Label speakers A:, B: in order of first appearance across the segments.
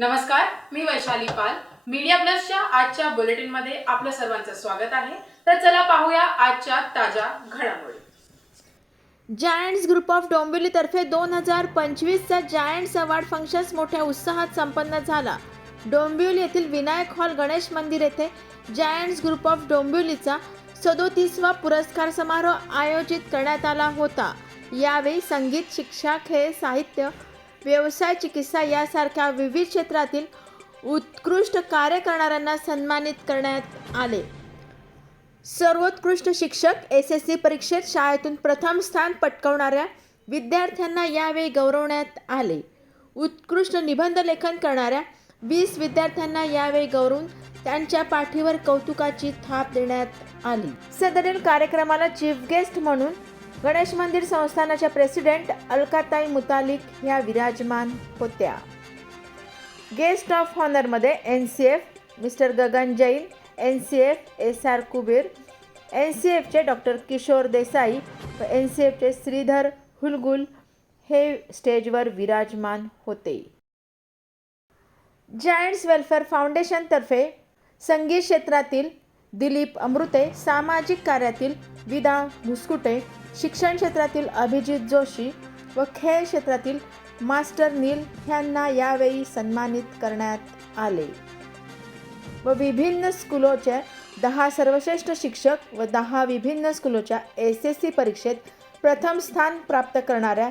A: नमस्कार मी वैशाली पाल. मीडिया प्लसच्या आजच्या बुलेटिनमध्ये आपलं सर्वांचं स्वागत आहे. तर चला पाहूया आजच्या ताज्या घडामोडी.
B: जायंट्स ग्रुप ऑफ डोंबिवलीतर्फे दोन हजार पंचवीसचा जायंट्स अवॉर्ड फंक्शन्स मोठ्या उत्साहात संपन्न झाला. डोंबिवली येथील विनायक हॉल गणेश मंदिर येथे जायंट्स ग्रुप ऑफ डोंबिवलीचा सदोतीसवा पुरस्कार समारोह आयोजित करण्यात आला होता. यावेळी संगीत शिक्षा खेळ साहित्य व्यवसाय चिकित्सा यासारख्या विविध क्षेत्रातील उत्कृष्ट कार्य करणाऱ्यांना सन्मानित करण्यात आले. सर्वोत्कृष्ट शिक्षक एस एस सी परीक्षेत शाळेतून प्रथम स्थान पटकावणाऱ्या विद्यार्थ्यांना यावेळी गौरवण्यात आले. उत्कृष्ट निबंध लेखन करणाऱ्या वीस विद्यार्थ्यांना यावेळी गौरवून त्यांच्या पाठीवर कौतुकाची थाप देण्यात आली. सदरील कार्यक्रमाला चीफ गेस्ट म्हणून गणेश मंदिर संस्थानाच्या प्रेसिडेंट अलकाताई मुतालिक ह्या विराजमान होत्या. Guest of हॉनरमध्ये N C F mister Gagan Jain N C F S R Kuber N C एफचे doctor Kishor Desai व एन सी एफचे श्रीधर हुलगुल हे स्टेजवर विराजमान होते. जायंट्स वेलफेअर फाउंडेशनतर्फे संगीत क्षेत्रातील दिलीप अमृते सामाजिक कार्यातील विदा भुसकुटे शिक्षण क्षेत्रातील अभिजित जोशी व खेळ क्षेत्रातील मास्टर नील यांना यावेळी सन्मानित करण्यात आले. व विभिन्न स्कूलोच्या दहा सर्वश्रेष्ठ शिक्षक व दहा विभिन्न स्कूलोच्या एस एस सी परीक्षेत प्रथम स्थान प्राप्त करणाऱ्या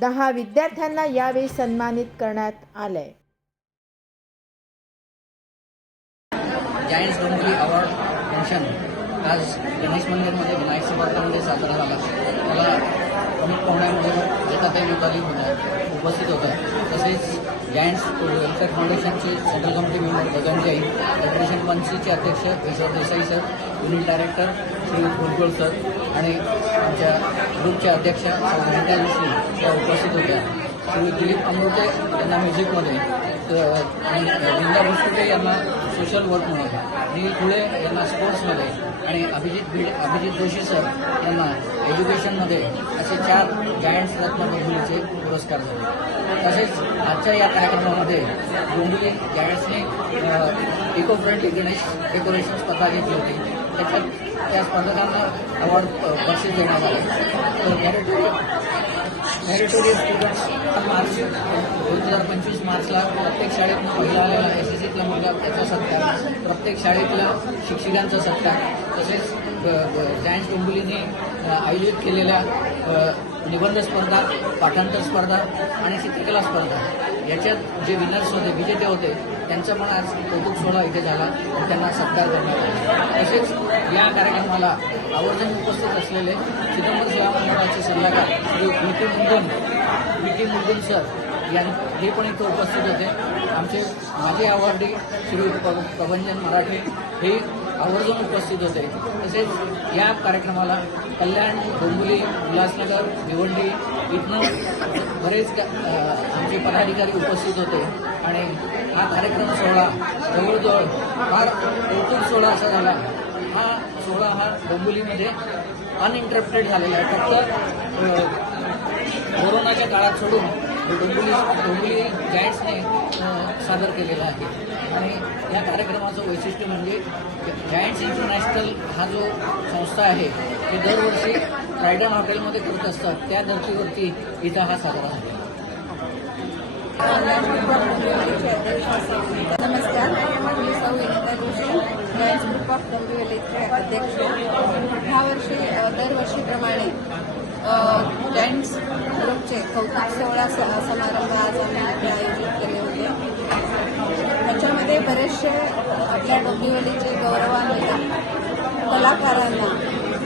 B: दहा विद्यार्थ्यांना यावेळी सन्मानित करण्यात आले.
C: जायंट्स डोंबिवली अवॉर्ड फंक्शन आज गणेश मंदिरमध्ये विनायक सभागृहामध्ये साजरा झाला. त्याला प्रमुख पाहुण्यामध्ये एकाताई मुताली होत्या उपस्थित होत्या तसेच जायंट्स वेलफेअर फाउंडेशनचे central committee member Gagan Jain federation पंचचे अध्यक्ष Kishor Desai sir unit director Shri Phulgol sir आणि आमच्या ग्रुपच्या अध्यक्ष सुनीता जोशी या उपस्थित होत्या. श्री दिलीप अमृते यांना म्युझिकमध्ये तर आणि विंदा भुसकुटे यांना सोशल म्हणून जी पुढे यांना स्पोर्ट्समध्ये आणि अभिजित भिड अभिजित जोशी सर यांना एज्युकेशनमध्ये असे चार जायंट्स रत्न डोंबिवलीचे पुरस्कार झाले. तसेच आजच्या या कार्यक्रमामध्ये डोंबिवली जायंट्सने इको फ्रेंडली गणेश डेकोरेशन स्पर्धा घेतली होती. त्याच्यात त्या स्पर्धकांना अवॉर्ड बक्षीस देण्यात आले. तर मॅरिटरी मेरिटोरियस स्टुडंट मार्च दोन हजार पंचवीस मार्चला प्रत्येक शाळेत पहिला आलेला एस एस सीतला मुलगा त्याचा सत्कार प्रत्येक शाळेतल्या शिक्षिकांचा सत्कार तसेच जायंट्स डोंबिवलीने आयोजित केलेल्या निबंध स्पर्धा पाठांतर स्पर्धा आणि चित्रकला स्पर्धा याच्यात जे विनर्स होते विजेते होते त्यांचा पण आज कौतुक सोहळा इथे झाला आणि त्यांना सत्कार करण्यात आला. तसेच या कार्यक्रमाला आवर्जून उपस्थित असलेले चिदंबर सेवा मंडळाचे सल्लागार श्री विकी मुंगन विकी मुंगन सर यां हे पण इथं उपस्थित होते. आमचे माझे आवडते श्री प्रभंजन मराठे हे आवर्जून उपस्थित होते. तसेच या कार्यक्रमाला कल्याण डोंबिवली उल्हासनगर भिवंडी इथनं बरेच आमचे पदाधिकारी उपस्थित होते. आणि हा कार्यक्रम सोहळा जवळजवळ फार कौतुक सोहळा असा झाला. हा सोहळा हा डोंबिवलीमध्ये अनइंटरप्टेड झालेला आहे. फक्त कोरोनाच्या काळात सोडून डोंबिवली डोंबिवली जायंट्सने सादर केलेला आहे. आणि या कार्यक्रमाचं वैशिष्ट्य म्हणजे जायंट्स इंटरनॅशनल हा जो संस्था आहे ते दरवर्षी ट्रायडन हॉटेलमध्ये करत असतात. त्या धर्तीवरती इथं हा साजरा झाला.
D: नमस्कार. मी सौ Vinita Joshi giants group of डोंबिवलीचे अध्यक्ष. ह्या वर्षी दरवर्षीप्रमाणे अ, जायंट्स म्हणजे ग्रुपचे कौतुक सोहळा समारंभ आज आम्ही इथे आयोजित केले होते. त्याच्यामध्ये बरेचसे आपल्या डोंबिवलीचे गौरवान्वित कलाकारांना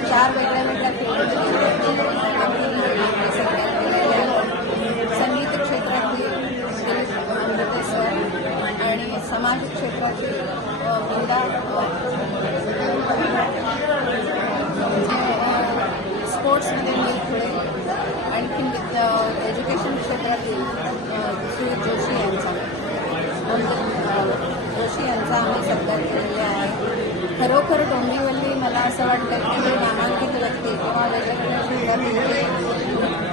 D: चार वेगळ्या वेगळ्या फील्डमध्ये संगीत क्षेत्रातील आणि समाज क्षेत्रातील अ, मी थोडे आणखीन आणखी विद्या एज्युकेशन क्षेत्रातील सुरेश श्री जोशी यांचा. जोशी यांचा आम्ही सत्कार केलेला आहे. खरोखर डोंबिवली मला असं वाटतं की मी नामांकित व्यक्ती किंवा वेगवेगळ्या फील्डातील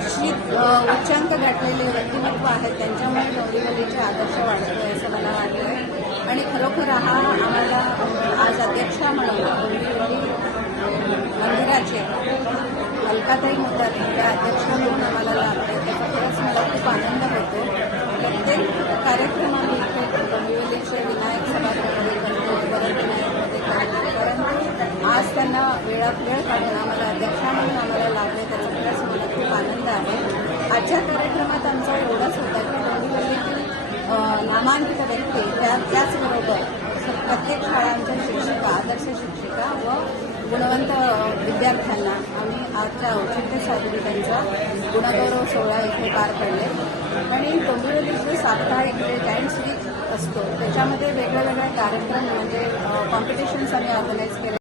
D: शीत उच्चांक गाठलेले व्यक्तिमत्व आहेत त्यांच्यामुळे डोंबिवलीचे आदर्श वाढतोय असं मला वाटतंय. आणि खरोखर हा आम्हाला आज अध्यक्षा म्हणून डोंबिवली अलकाताई होतात त्या अध्यक्ष म्हणून आम्हाला लाभते त्याचा खरंच मला खूप आनंद होतो प्रत्येक कार्यक्रमाने इथे डोंबिवलीचे विनायक सभागृहामध्ये करतो परत विनायकमध्ये करतो. परंतु आज त्यांना वेळात वेळ काढून आम्हाला अध्यक्षा म्हणून आम्हाला लाभले त्याचा खरंच मला खूप आनंद आहे. आजच्या कार्यक्रमात आमचा एवढाच होता की डोंबिवलीतील नामांकित व्यक्ती त्या त्याचबरोबर प्रत्येक शाळांच्या शिक्षिका आदर्श शिक्षिका व गुणवंत विद्यार्थ्यांना आम्ही आजच्या औचित्य साधून त्यांचा गुणगौरव सोहळा इथे पार पडले. आणि डोंबिवलीचे साप्ताहिक जे डान्स वीक असतो त्याच्यामध्ये वेगळ्या वेगळ्या कार्यक्रम म्हणजे कॉम्पिटिशन्स आम्ही ऑर्गनाईज केले.